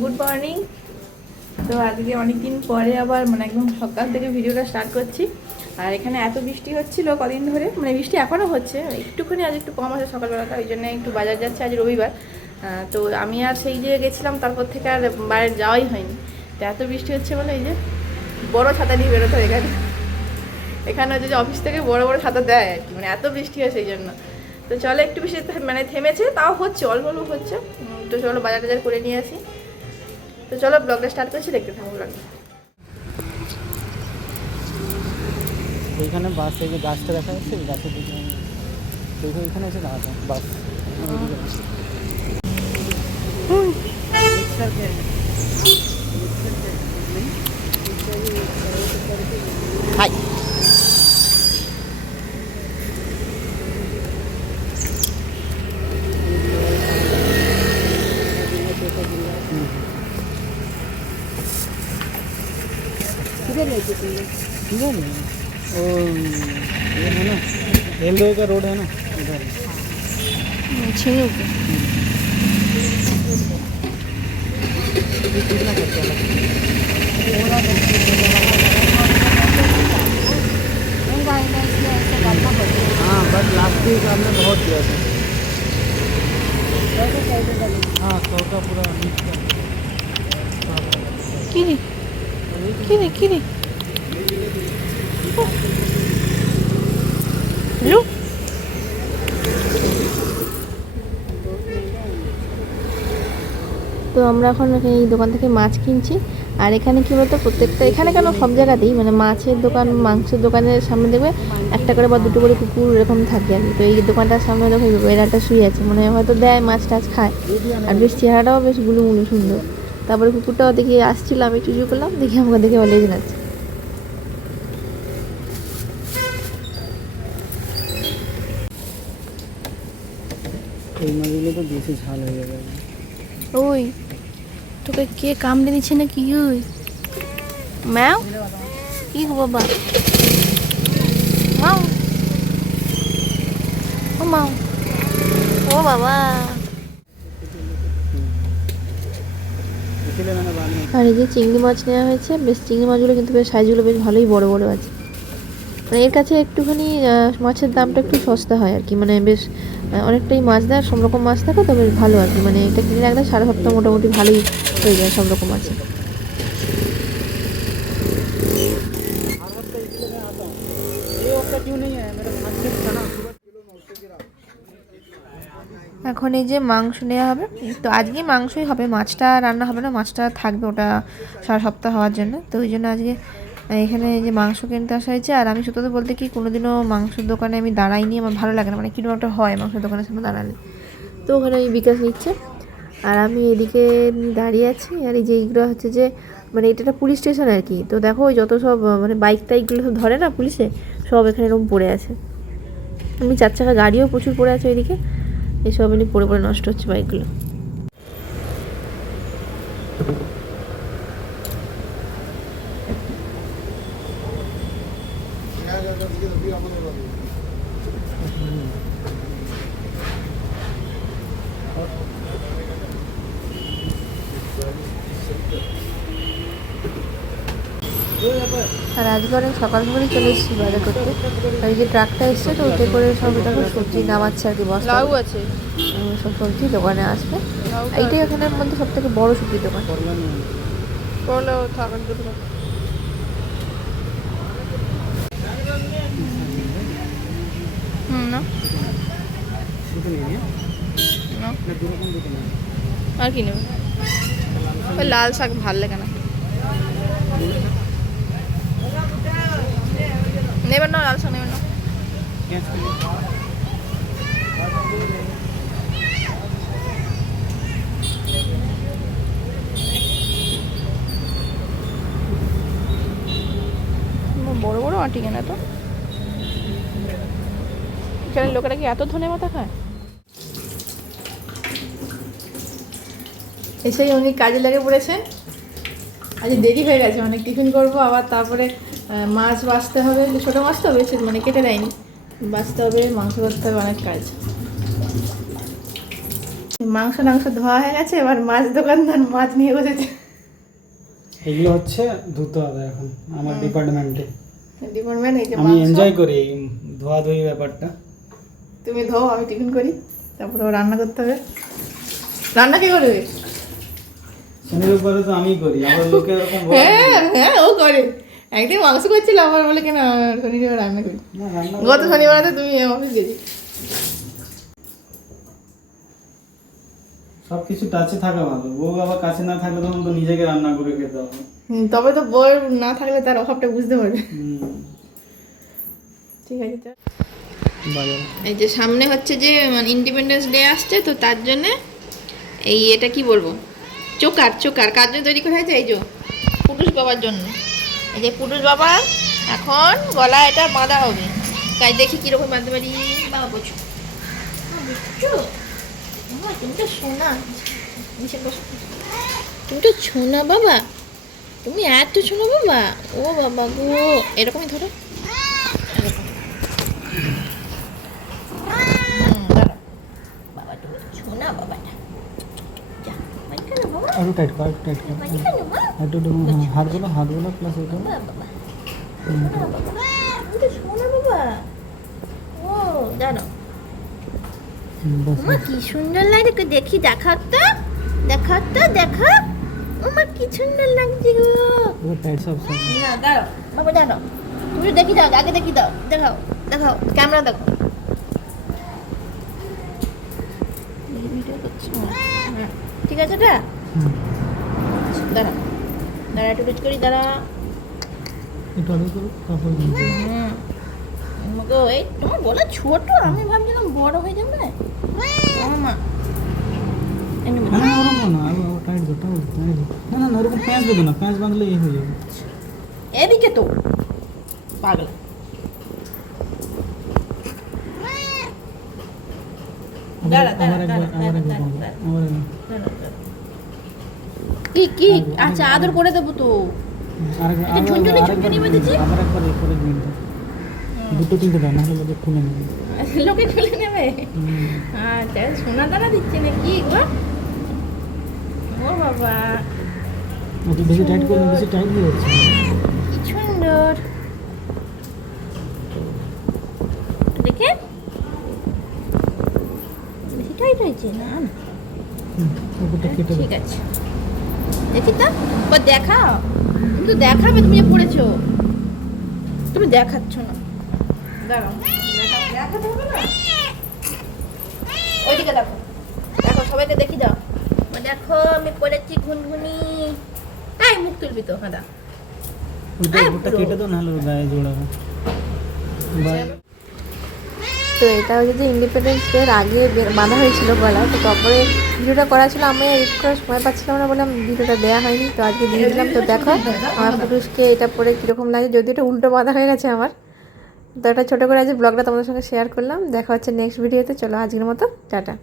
Good morning. তো আজকে অনেকদিন পরে আবার মানে একদম সকাল থেকে ভিডিওটা স্টার্ট করছি। আর এখানে এত বৃষ্টি হচ্ছিল কদিন ধরে মানে বৃষ্টি এখনও হচ্ছে, একটুখানি আজ একটু কম আছে সকালবেলাটা, ওই জন্য একটু বাজার যাচ্ছে আজ রবিবার। তো আমি আর সেই যে গেছিলাম, তারপর থেকে আর বাইরে যাওয়াই হয়নি। তো এত বৃষ্টি হচ্ছে বলে এই যে বড় ছাতা নিয়ে বেরোতে এখানে এখানে হচ্ছে যে অফিস থেকে বড় বড় ছাতা দেয় আর কি মানে এত বৃষ্টি হয় সেই জন্য। তো চলো একটু বেশি মানে থেমেছে, তাও হচ্ছে, অল্প অল্প হচ্ছে। তো চলো বাজার টাজার করে নিয়ে আসি। তো চলো ব্লগটা স্টার্ট করছি দেখতে থাকো ব্লগটা এইখানে বাস থেকে গাছটা দেখা যাচ্ছে গাছের দিকে দেখো এখানে এসে দাঁড়াতে বাস। হাই। किधर है वो ये है ना रेलवे का रोड है ना इधर ये कितना खर्चा लगता है কি রে হ্যালো তো আমরা এখন এই দোকান থেকে মাছ কিনছি। আর এখানে কি বলতো, প্রত্যেকটা এখানে কেন সব জায়গাতেই মানে মাছের দোকান, মাংসের দোকানের সামনে দেখবে একটা করে বা দুটো করে কুকুর এরকম থাকে আর তো এই দোকানটার সামনে দেখো বেড়াটা শুয়ে আছে। মানে হয়তো দেয় মাছ টাছ খায়। আর বেশ চেহারাটাও বেশ গুলুমুলু সুন্দর। তারপরে কুকুরটাও দেখি আসছিল আমি চুজু করলাম দেখি আমাকে দেখে বলে যাচ্ছে তো বেশি ঝাল হয়ে যাবে। ওই তোকে কে কামড়ে দিচ্ছে না কি ওই। ম্যাও কি গো বাবা? মাও ও মাও ও বাবা। আর এই যে চিংড়ি মাছ নেওয়া হয়েছে, বেশ চিংড়ি মাছগুলো কিন্তু বেশ সাইজগুলো বেশ ভালোই বড় বড় আছে। মানে এর কাছে একটুখানি মাছের দামটা একটু সস্তা হয় আর কি। মানে বেশ অনেকটাই মাছ দেয় সব রকম মাছ থাকে, তো বেশ ভালো আর কি। মানে এটা কিনে রাখলে সারা সপ্তাহ মোটামুটি ভালোই হয়ে যায় সব রকম আছে এখন এই যে মাংস নেওয়া হবে, তো আজকে মাংসই হবে, মাছটা রান্না হবে না, মাছটা থাকবে ওটা সারা সপ্তাহ হওয়ার জন্য। তো ওই জন্য আজকে এখানে যে মাংস কিনতে আসা হয়েছে, আর আমি সত্যি বলতে কি কোনোদিনও মাংসের দোকানে আমি দাঁড়াইনি, আমার ভালো লাগে না মানে কীরকম একটা হয় মাংসের দোকানের সামনে দাঁড়ালে। তো ওখানে আমি বিকাশ নিচ্ছে, আর আমি এদিকে দাঁড়িয়ে আছি, আর এই যে এইগুলো হচ্ছে যে মানে এটা একটা পুলিশ স্টেশন আর কি। তো দেখো ওই যত সব মানে বাইক টাইকগুলো সব ধরে না পুলিশে, সব এখানে এরকম পড়ে আছে। আমি চার চাকা গাড়িও প্রচুর পড়ে আছে ওইদিকে। এসব এমনি পড়ে পড়ে নষ্ট হচ্ছে বাইকগুলো। আর আজকে অনেক সকাল চলে এসেছি বাজার করতে। আর যে ট্রাকটা এসছে তো ওতে করে সব এটা সবজি নামাচ্ছে আর কি বস্তা। আছে। সব সবজি দোকানে আসবে। এইটাই ওখানের মধ্যে সব থেকে বড় সবজির দোকান। আর কি নেব? লাল শাক ভালো লাগে না। Never know, also never know. Yes, বড় বড় আটি কেনা তো। এখানে লোকেরা কি এত ধনে মাথা খায়? এসেই উনি কাজে লাগে পড়েছেন আজ দেরি হয়ে গেছে অনেক টিফিন করব আবার তারপরে মাছ বাঁচতে হবে ছোটো মাছ তো বেশি মানে কেটে দেয়নি। বাঁচতে হবে মাংস করতে হবে অনেক কাজ। মাংস টাংস ধোয়া হয়ে গেছে এবার মাছ দোকানদার মাছ নিয়ে বসেছে। এগুলো হচ্ছে ধুতে হবে এখন আমার ডিপার্টমেন্টে ডিপার্টমেন্ট এই যে আমি এনজয় করি এই ধোয়াধুয়ি ব্যাপারটা। তুমি ধো আমি টিফিন করি তারপরে রান্না করতে হবে। রান্না কি করবে? শনির উপরে তো আমি করি আবার লোকে এরকম হ্যাঁ হ্যাঁ ও করে। একদিন মাংস করছিল আবার বলে কেন শনিবার রান্না করি? গত শনিবার তো তুমি অফিস গেছি সব কিছু টাচে থাকা ভালো। বউ আবার কাছে না থাকলে তখন তো নিজেকে রান্না করে খেতে হবে। হুম, তবে তো বই না থাকলে তার অভাবটা বুঝতে পারবে। ঠিক আছে বাজারে। এই যে সামনে হচ্ছে যে মানে ইন্ডিপেন্ডেন্স ডে আসছে তো তার জন্যে এই এটা কি বলব? Choker choker. কার জন্য তৈরি করা হয়েছে? এই যে পুরুষ বাবার জন্য। যে পুরুষ বাবা, এখন গলা এটা বাঁধা হবে। তাই দেখি কীরকম বাঁধতে পারি। বাবা বলছো তুমি তো সোনা। তুমি তো সোনা বাবা। তুমি এত সোনা বাবা। ও বাবা গো, এরকমই ধরো এরকম। হুম, দাঁড়াও। বাবা তুমি সোনা বাবাটা যা, বাড়ি আরও টাইট কর আরও টাইট কর? একটু একটু হাতগুলো হাতগুলো প্লাস এটা বাবা, বাবা। সোনা বাবা। তুমি তো ও, দাঁড়াও। হুম, বাস ওমা, কি সুন্দর লাগে তো দেখি তো দেখা ওমা কি সুন্দর লাগছে গো না দাঁড়াও বাবা দাঁড়াও তুমি দেখি দাও আগে দেখি দাও দেখাও দেখাও ক্যামেরা দেখো হ্যাঁ, ঠিক আছে এটা। দাঁড়া। দাঁড়া একটু করি দাঁড়া। একটু আগে করো তারপর আমাকে এই তোমার বলা ছোট আমি ভাবছিলাম বড় হয়ে যাবে। মা এমনি বলো। না না ওরকম না টাইট করো টাইট করো না না না ওরকম প্যাঁচ বেঁধে না প্যাঁচ বাঁধলে এই হয়ে যাবে। এদিকে তো। পাগল। দাঁড়া, আবার দাঁড়া, দাঁড়া, দাঁড়া, দাঁড়া। কি কি? আচ্ছা আদর করে দেবো তো। এটা ঝুনঝুনি ঝুনঝুনি আরেকবার আবার একবার এরপরে দিনটা দুটো তিনটে দাও নাহলে লোকে খুলে নেবে। লোকে খুলে নেবে? আচ্ছা সোনা দানা দিচ্ছে নাকি? গো ও বাবা। একটু বেশি টাইট করলে বেশি টাইট হয়ে যাচ্ছে। কি সুন্দর। দেখে? বেশি টাইট হয়েছে না? না। ঠিক আছে। দেখি তো। বা দেখাও। তুমি তো দেখাবে তুমি যে পড়েছো। তুমি দেখাচ্ছ না। দাঁড়াও। দেখাতে হবে না? ওইদিকে দেখো। দেখো সবাইকে দেখি দাও। ও দেখো আমি পড়েছি ঘুনঘুনি। তাই মুখ তুলবি তো হ্যাঁ আয় কেটে দাও ওর গায়ে বাই। তো এটা হচ্ছে ইন্ডিপেন্ডেন্স ডের আগে বাঁধা হয়েছিল বলা, তো তারপরে ভিডিওটা করা ছিল, আমি এডিট করার সময় পাচ্ছিলাম না বলে আমি ভিডিওটা দেওয়া হয়নি, তো আজকে দিয়ে দিলাম। তো দেখো, আমার পুরুষকে এটা পরে কীরকম লাগে যদি এটা উল্টো বাঁধা হয়ে গেছে আমার। তো একটা ছোটো করে আজ ব্লগটা তোমাদের সঙ্গে শেয়ার করলাম, দেখা হচ্ছে নেক্সট ভিডিওতে চলো আজকের মতো, টাটা।